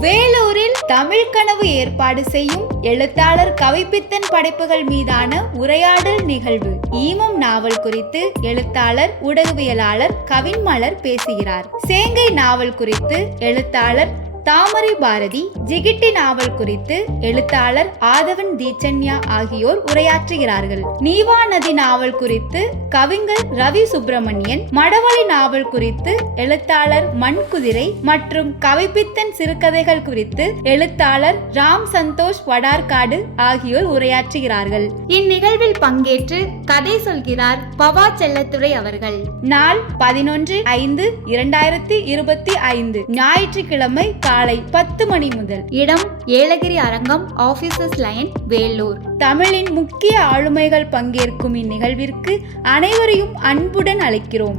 வேலூரில் தமிழ் கனவு ஏற்பாடு செய்யும் எழுத்தாளர் கவிப்பித்தன் படைப்புகள் மீதான உரையாடல் நிகழ்வு. ஈமம் நாவல் குறித்து எழுத்தாளர் ஊடகவியலாளர் கவின்மலர் பேசுகிறார். சேங்கை நாவல் குறித்து எழுத்தாளர் தாமரை பாரதி ஜிகிட்டி நாவல் குறித்து எழுத்தாளர் ஆதவன் தீச்சன்யா ஆகியோர் உரையாற்றுகிறார்கள். நீவா நதி நாவல் குறித்து கவிஞர் ரவி சுப்பிரமணியன் மடவழி நாவல் குறித்து எழுத்தாளர் மண்குதிரை மற்றும் கவிப்பித்தன் சிறுகதைகள் குறித்து எழுத்தாளர் ராம் சந்தோஷ் வடார்காடு ஆகியோர் உரையாற்றுகிறார்கள். இந்நிகழ்வில் பங்கேற்று கதை சொல்கிறார் பவா செல்லத்துறை அவர்கள். நாள் பதினொன்று ஐந்து இரண்டாயிரத்தி இருபத்தி ஐந்து. ஞாயிற்றுக்கிழமை காலை பத்து மணி முதல். இடம் ஏலகிரி அரங்கம் ஆபீசர்ஸ் லைன் வேலூர். தமிழின் முக்கிய ஆளுமைகள் பங்கேற்கும் இந்நிகழ்விற்கு அனைவரையும் அன்புடன் அழைக்கிறோம்.